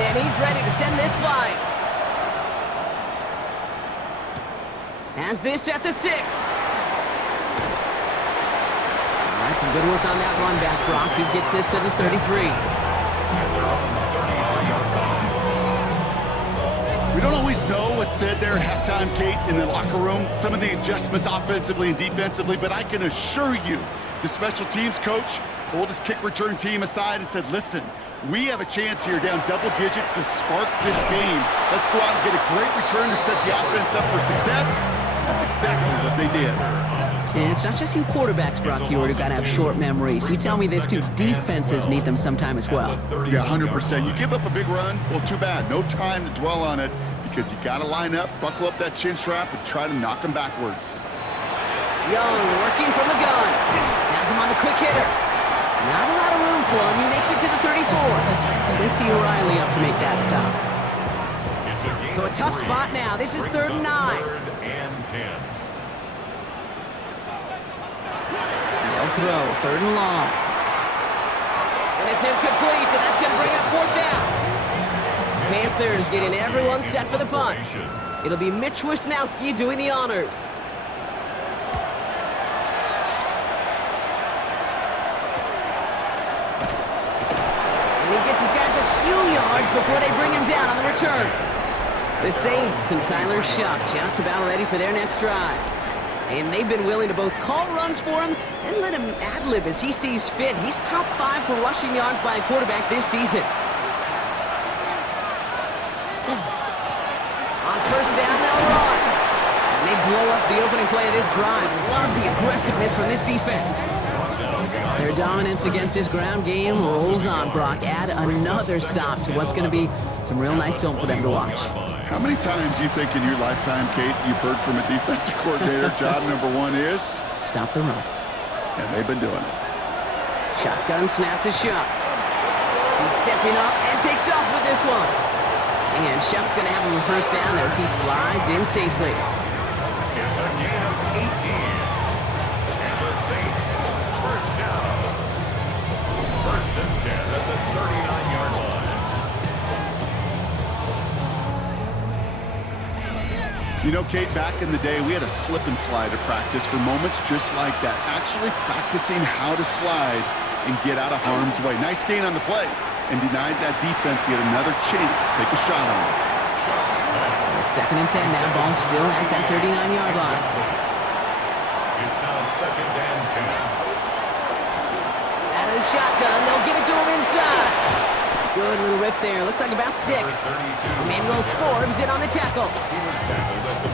and he's ready to send this flying. Has this at the 6. All right, some good work on that run back, Brock. He gets this to the 33. We don't always know what's said there at halftime, Kate, in the locker room. Some of the adjustments offensively and defensively, but I can assure you the special teams coach pulled his kick return team aside and said, listen, we have a chance here down double digits to spark this game. Let's go out and get a great return to set the offense up for success. That's exactly what they did. And it's not just you quarterbacks, Brock Huard, who got to have short memories. You tell me this too, defenses need them sometime as well. Yeah, 100%. You give up a big run, well, too bad. No time to dwell on it because you got to line up, buckle up that chin strap, and try to knock them backwards. Young working from the gun. Has him on the quick hitter. Not a lot of room for him. He makes it to the 34. Quincy O'Reilly up to make that stop. So a tough spot now. This is 3rd and 9. They'll throw, 3rd and long. And it's incomplete, and that's going to bring up 4th down. Panthers getting everyone set for the punt. It'll be Mitch Wisnowski doing the honors. And he gets his guys a few yards before they bring him down on the return. The Saints and Tyler Shuck just about ready for their next drive. And they've been willing to both call runs for him and let him ad-lib as he sees fit. He's top 5 for rushing yards by a quarterback this season. On 1st down, they'll run. And they blow up the opening play of this drive. Love the aggressiveness from this defense. Their dominance against his ground game rolls on, Brock. Add another stop to what's going to be some real nice film for them to watch. How many times do you think in your lifetime, Kate, you've heard from a defensive coordinator, job number 1 is? Stop the run. And they've been doing it. Shotgun snap to Shuck. He's stepping up and takes off with this one. And Shuck's going to have him a 1st down as he slides in safely. It's a gain of 18. And the Saints, 1st down. 1st and 10 at the 39-yard line. You know, Kate, back in the day, we had a slip and slide at practice for moments just like that. Actually practicing how to slide and get out of harm's way. Nice gain on the play. And denied that defense yet another chance to take a shot on it. So it's 2nd and 10 now. Ball still at that 39-yard line. It's now 2nd and 10. Out of the shotgun, they'll give it to him inside. Good little rip there. Looks like about 6. Emmanuel Forbes in on the tackle. He was tackled at the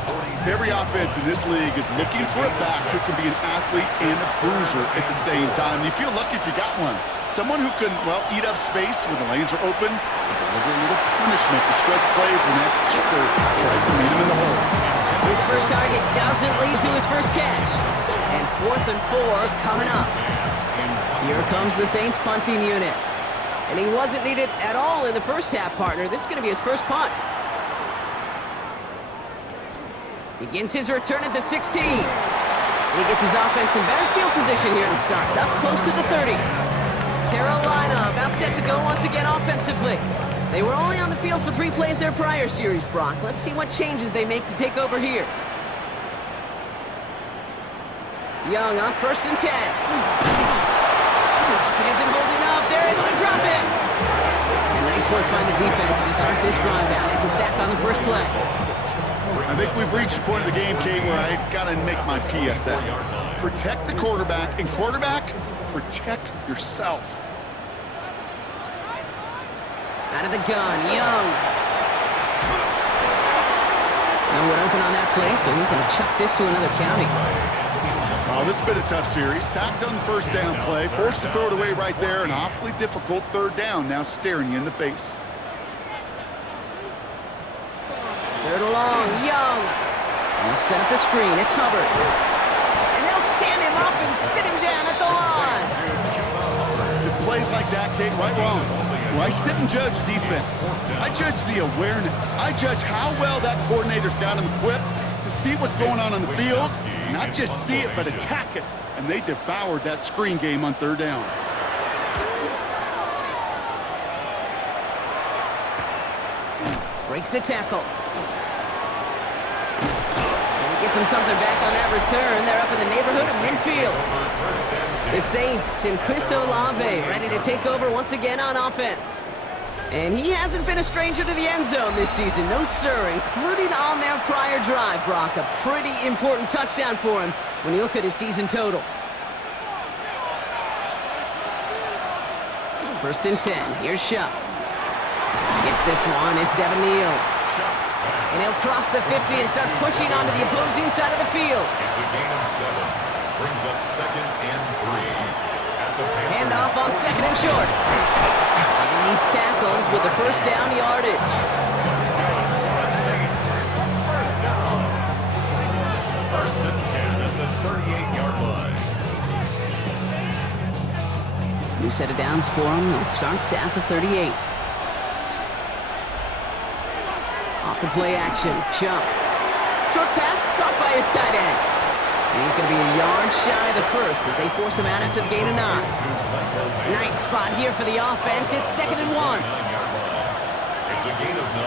46. Every offense in this league is looking for a back who can be an athlete and a bruiser at the same time. You feel lucky if you got one. Someone who can, well, eat up space when the lanes are open and deliver a little punishment to stretch plays when that tackler tries to meet him in the hole. His first target doesn't lead to his first catch. And 4th and 4 coming up. Here comes the Saints punting unit. And he wasn't needed at all in the first half, partner. This is going to be his first punt. Begins his return at the 16. And he gets his offense in better field position here to start. Up close to the 30. Carolina about set to go once again offensively. They were only on the field for 3 plays their prior series, Brock. Let's see what changes they make to take over here. Young on 1st and 10. It isn't holding up. They're able to drop it. And nice work by the defense to start this drive out. It's a sack on the first play. I think we've reached the point of the game, Kate, where I got to make my PSA. Protect the quarterback, and quarterback, protect yourself. Out of the gun, Young. No one open on that play, so he's going to chuck this to another county. Oh, this has been a tough series. Sacked on the 1st down play, forced to throw it away right there, an awfully difficult 3rd down now staring you in the face. 3rd and long, Young. Let's set up the screen. It's Hubbard. And they'll stand him up and sit him down at the line. It's plays like that, Kate, right wrong. When I sit and judge defense, I judge the awareness. I judge how well that coordinator's got him equipped to see what's going on the field, not just see it, but attack it. And they devoured that screen game on 3rd down. Breaks the tackle. And he gets him something back on that return. They're up in the neighborhood of midfield. The Saints and Chris Olave ready to take over once again on offense. And he hasn't been a stranger to the end zone this season. No, sir, including on their prior drive, Brock. A pretty important touchdown for him when you look at his season total. 1st and 10. Here's Shuck. Gets this one. It's Devin Neal. And he'll cross the 50 and start pushing onto the opposing side of the field. It's a gain of 7. Brings up 2nd and 3. At the Handoff on 2nd and short. And he's tackled with the first down yardage. That's good for the Saints. First down. 1st and 10 at the 38-yard line. New set of downs for him. They'll start at the 38. Off the play action. Chuck. Short pass caught by his tight end. And he's going to be a yard shy of the first as they force him out after the gain of 9. Nice spot here for the offense. It's 2nd and 1. It's a gain of 9.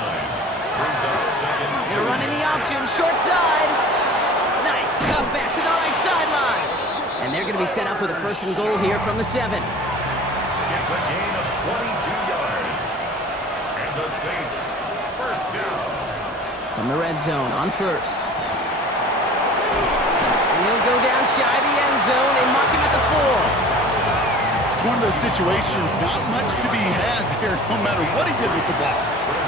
Brings up 2nd. They're running the option. Short side. Nice cut back to the right sideline. And they're going to be set up with a 1st and goal here from the 7. It's a gain of 22 yards. And the Saints, first down. From the red zone on 1st. And he'll go down shy of the end zone. They mark him at the 4. It's one of those situations, not much to be had there, no matter what he did with the ball.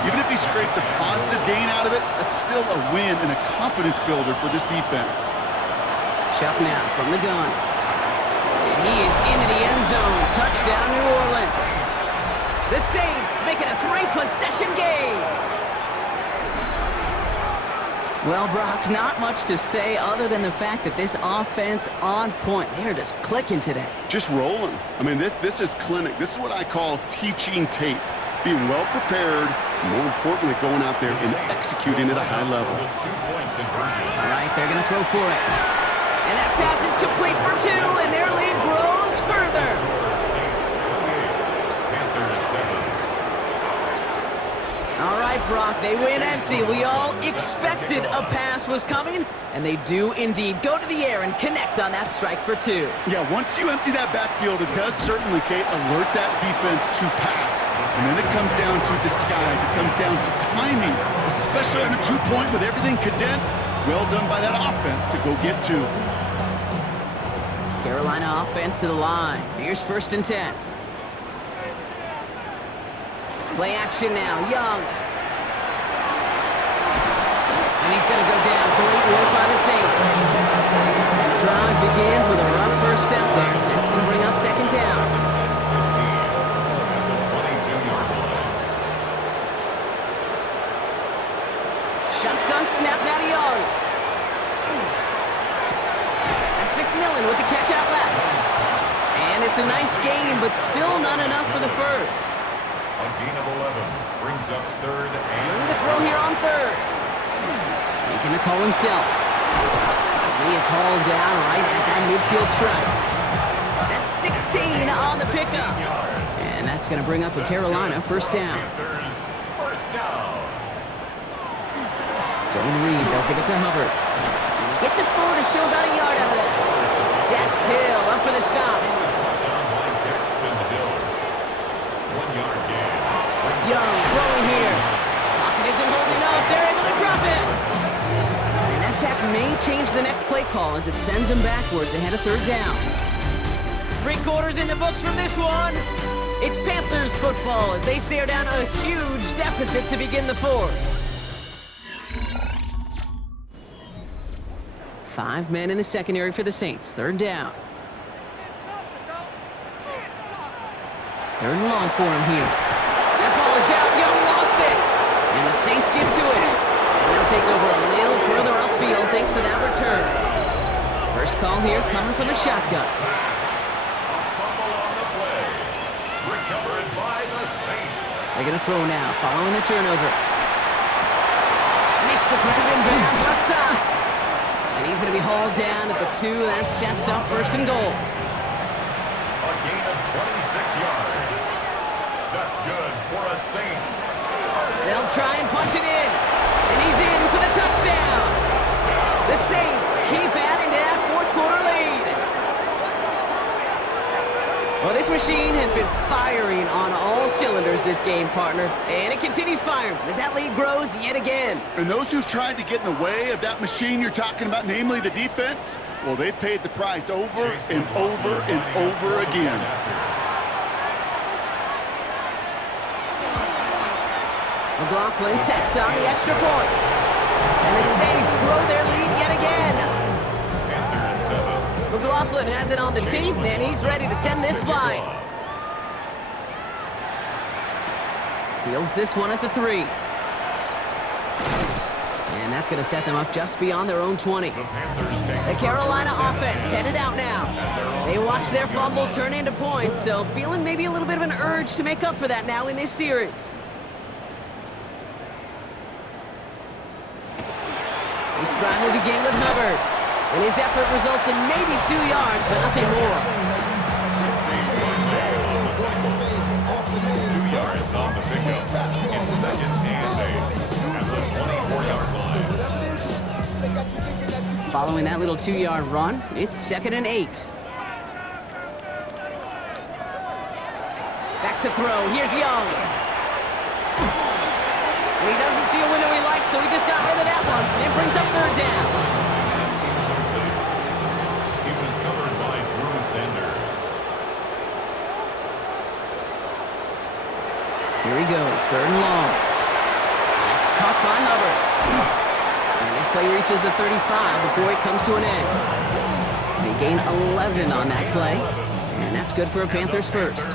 Even if he scraped a positive gain out of it, that's still a win and a confidence builder for this defense. Chuck now from the gun. And he is into the end zone. Touchdown, New Orleans. The Saints make it a 3-possession game. Well, Brock, not much to say other than the fact that this offense on point. They're just clicking today. Just rolling. I mean, this is clinic. This is what I call teaching tape. Being well prepared, and more importantly, going out there and executing at a high level. The 2-point conversion. All right, they're going to throw for it. And that pass is complete for 2, and their lead grows further. Saints 28, Panthers 7. All right, Brock, they win empty. We all expected a pass was coming, and they do indeed go to the air and connect on that strike for 2. Yeah, once you empty that backfield, it does certainly, Kate, alert that defense to pass. And then it comes down to disguise. It comes down to timing, especially on a 2-point with everything condensed. Well done by that offense to go get 2. Carolina offense to the line. Here's 1st and 10. Play action now. Young. And he's going to go down. Great work by the Saints. And the drive begins with a rough first step there. That's going to bring up 2nd down. At the 22-yard line. Shotgun snap now to Young. That's McMillan with the catch out left. And it's a nice game, but still not enough for the first. A gain of 11 brings up 3rd and Room to throw here on 3rd. Making the call himself. He is hauled down right at that midfield stripe. That's 16 on the pickup. And that's going to bring up a Carolina 1st down. Panthers, first down. Zone read, they'll give it to Hubbard. And he gets it forward to still about a yard out of that. Dax Hill up for the stop. Down by Dexton Hill. 1-yard gain. Young throwing here. Pocket isn't holding up. They're able to drop it. And that sack may change the next play call as it sends them backwards ahead of 3rd down. 3 quarters in the books from this one. It's Panthers football as they stare down a huge deficit to begin the 4th. 5 men in the secondary for the Saints. 3rd down. 3rd and long for him here. That ball is out. Young lost it. And the Saints get to it. And they'll take over a little further upfield thanks to that return. First call here coming from the shotgun. Fumble on the play. Recovered by the Saints. They're going to throw now, following the turnover. Makes the grab in bounds left side. And he's going to be hauled down at the 2. That sets up 1st and goal. A gain of 26 yards. That's good for a Saints They'll try and punch it in. And he's in for the touchdown. The Saints keep adding to that fourth quarter lead. Well, this machine has been firing on all cylinders this game, partner. And it continues firing as that lead grows yet again. And those who've tried to get in the way of that machine you're talking about, namely the defense, well, they've paid the price over and over and over again. McLaughlin checks on the extra point. And the Saints grow their lead yet again. McLaughlin has it on the team, and he's ready to send this flying. Fields this one at the 3. And that's going to set them up just beyond their own 20. The Carolina offense headed out now. They watch their fumble turn into points, so feeling maybe a little bit of an urge to make up for that now in this series. This drive will begin with Hubbard. And his effort results in maybe 2 yards, but nothing more. 2 yards on the pickup. It's 2nd and 8 at the 24-yard line. Following that little 2-yard run, it's 2nd and 8. Back to throw. Here's Young. And he doesn't see a window he likes, so he just got rid of that one. It brings up 3rd down. Here he goes, 3rd and long. That's caught by Hubbard. And this play reaches the 35 before it comes to an end. They gain 11 on that play, and that's good for a Panthers first.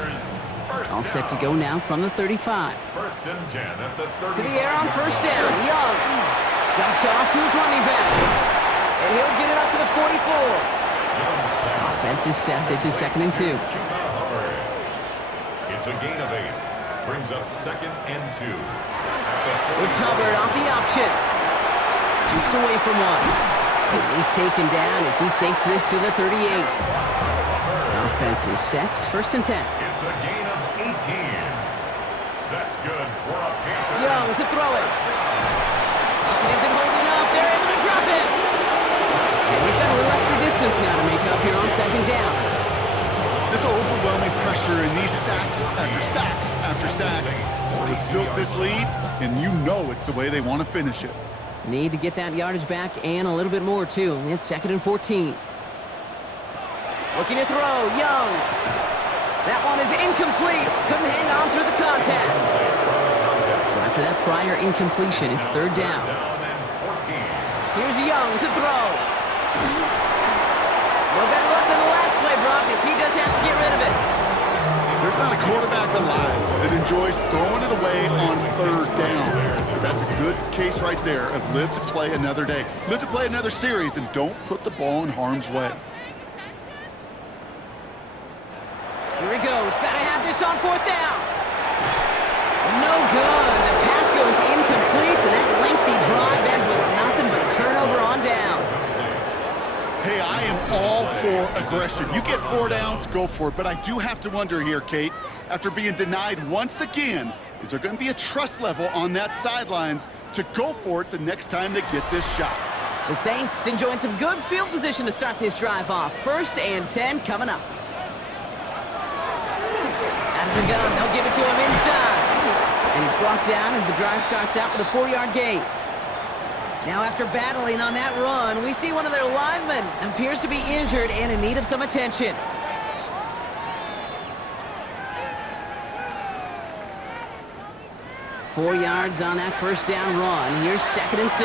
All set to go now from the 35. 1st and 10 at the 35. To the air on 1st down, Young. Dumped off to his running back. And he'll get it up to the 44. Offense is set, this is 2nd and 2. It's a gain of 8. Brings up 2nd and 2. It's Hubbard off the option. Jukes away from one. And he's taken down as he takes this to the 38. Offense is set, 1st and 10. It's a gain of 18. That's good for a Panthers. Young to throw it. It isn't holding up. They're able to drop it. And they've got a little extra distance now to make up here on 2nd down. This overwhelming pressure and these sacks after sacks after sacks, well, it's built this lead, and you know it's the way they want to finish it. Need to get that yardage back and a little bit more, too. It's 2nd and 14. Looking to throw, Young. That one is incomplete. Couldn't hang on through the contact. So after that prior incompletion, it's 3rd down. Here's Young to throw. No better luck than the last play, Brock, as he just has to get rid of it. There's not a quarterback alive that enjoys throwing it away on 3rd down. But that's a good case right there of live to play another day. Live to play another series, and don't put the ball in harm's way. Here he goes. Got to have this on 4th down. No good. The pass goes incomplete, and that lengthy drive ends with nothing but a turnover on downs. Hey, I am all for aggression. You get 4 downs, go for it. But I do have to wonder here, Kate, after being denied once again, is there going to be a trust level on that sidelines to go for it the next time they get this shot? The Saints enjoying some good field position to start this drive off. 1st and 10 coming up. Out of the gun, they'll give it to him inside. And he's brought down as the drive starts out with a 4-yard gain. Now after battling on that run, we see one of their linemen appears to be injured and in need of some attention. Four yards on that 1st down run. Here's 2nd and 6.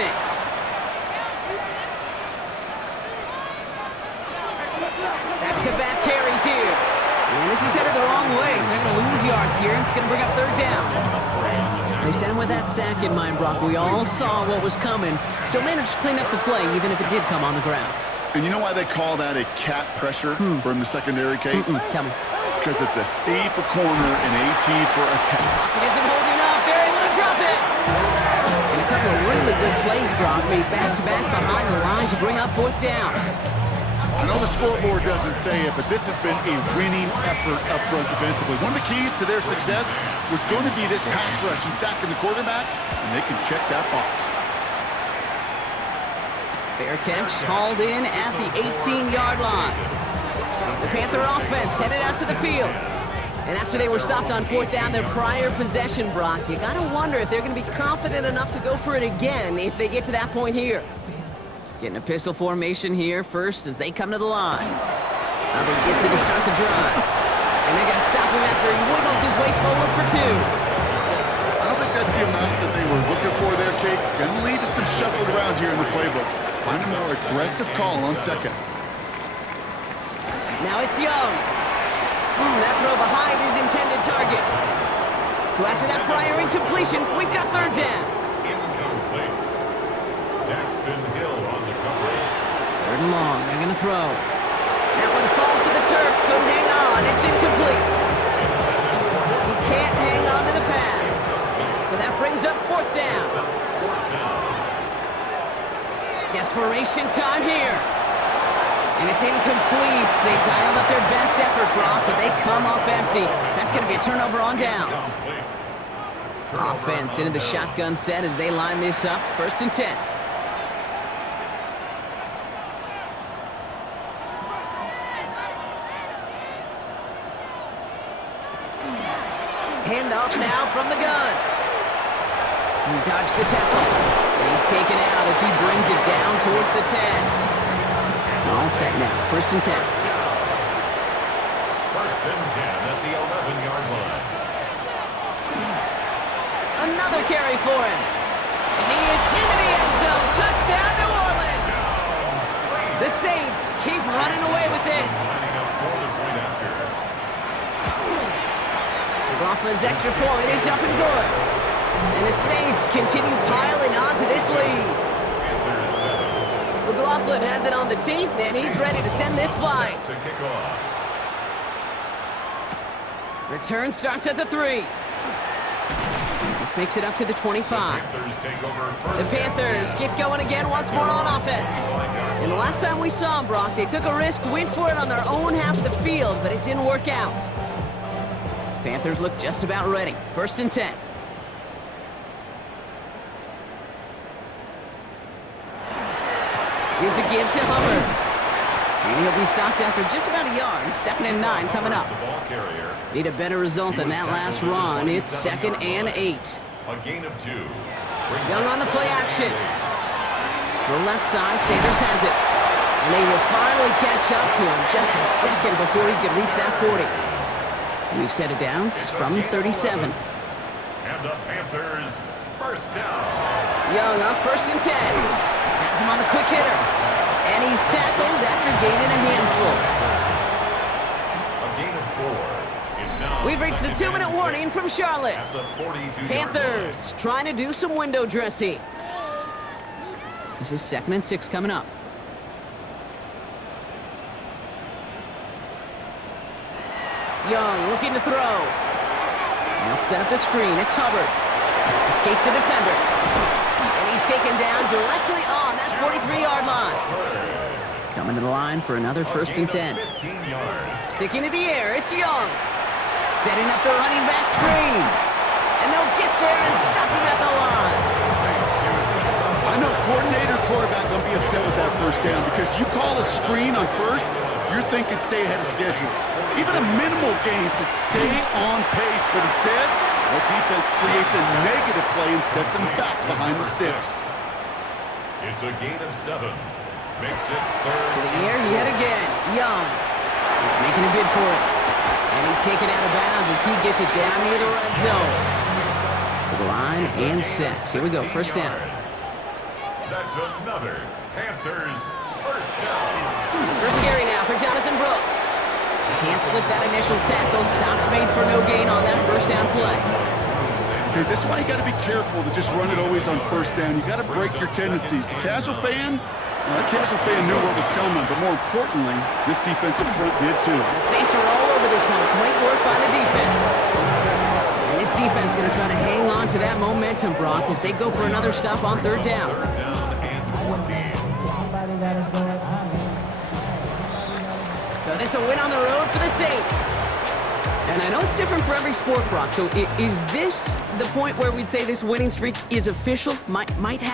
Back-to-back carries here. And this is headed the wrong way. They're going to lose yards here. It's going to bring up 3rd down. They sent him with that sack in mind, Brock. We all saw what was coming. Still managed to clean up the play, even if it did come on the ground. And you know why they call that a cat pressure from the secondary, Kate? Tell me. Because it's a C for corner and AT for attack. It isn't holding up. They're able to drop it. And a couple of really good plays, Brock, made back-to-back behind the line to bring up 4th down. I know the scoreboard doesn't say it, but this has been a winning effort up front defensively. One of the keys to their success was going to be this pass rush and sacking the quarterback, and they can check that box. Fair catch, hauled in at the 18-yard line. The Panther offense headed out to the field. And after they were stopped on 4th down, their prior possession, Brock, you got to wonder if they're going to be confident enough to go for it again if they get to that point here. Getting a pistol formation here first as they come to the line. Hubbard gets it to start the drive. And they're going to stop him after he wiggles his way forward for 2. I don't think that's the amount that they were looking for there, Kate. Going to lead to some shuffling around here in the playbook. Find a more aggressive call on 2nd. Now it's Young. That throw behind his intended target. So after that prior incompletion, we've got 3rd down. Incomplete. Daxton Hill on the coverage. 3rd and long, they're gonna throw. That one falls to the turf, couldn't hang on, it's incomplete. He can't hang on to the pass. So that brings up 4th down. Desperation time here. And it's incomplete. They dialed up their best effort, Brock, but they come up empty. That's going to be a turnover on downs. Offense into the shotgun set as they line this up. 1st and 10. Handoff now from the gun. He dodged the tackle. And he's taken out as he brings it down towards the 10. All set now, 1st and 10. 1st and 10 at the 11-yard line. Another carry for him. And he is into the end zone. Touchdown, New Orleans. The Saints keep running away with this. McLaughlin's extra point is up and good. And the Saints continue piling on to this lead. McLaughlin has it on the tee, and he's ready to send this flying. Return starts at the 3. This makes it up to the 25. The Panthers get going again once more on offense. And the last time we saw them, Brock, they took a risk, went for it on their own half of the field, but it didn't work out. Panthers look just about ready. 1st and 10. Here's a give to Hubbard. And he'll be stopped after just about a yard. 2nd and 9 coming up. Need a better result than that last run. It's 2nd and 8. A gain of 2. Young on the play action. To the left side, Sanders has it. And they will finally catch up to him just a second before he could reach that 40. We've set it down from 37. And the Panthers, 1st down. Young on 1st and 10. Has him on the quick hitter. And he's tackled after gaining a handful. A gain of 4. It's now We've reached the 2-minute warning from Charlotte. Panthers trying to do some window dressing. This is 2nd and 6 coming up. Young looking to throw. Now set up the screen. It's Hubbard. Escapes the defender. And he's taken down directly on that 43-yard line. Coming to the line for another 1st and 10. Sticking to the air, it's Young. Setting up the running back screen. And they'll get there and stop him at the line. I know coordinator, quarterback don't be upset with that 1st down because you call a screen on 1st, you're thinking stay ahead of schedules. Even a minimal gain to stay on pace, but instead, that defense creates a negative play and sets him back behind the sticks. It's a gain of 7. Makes it 3rd. To the air yet again. Young. He's making a bid for it. And he's taken out of bounds as he gets it down near the red zone. To the line and set. Here we go, 1st down. That's another Panthers 1st down. First carry now for Jonathan Brooks. Can't slip that initial tackle. Stops made for no gain on that 1st down play. Okay, this is why you got to be careful to just run it always on 1st down. You got to break your tendencies. The casual fan, the casual fan knew what was coming, but more importantly, this defensive front did too. The Saints are all over this one. Great work by the defense. And this defense going to try to hang on to that momentum, Brock, as they go for another stop on 3rd down. 3rd down and 14. So this a win on the road for the Saints. And I know it's different for every sport, Brock. So is this the point where we'd say this winning streak is official? Might have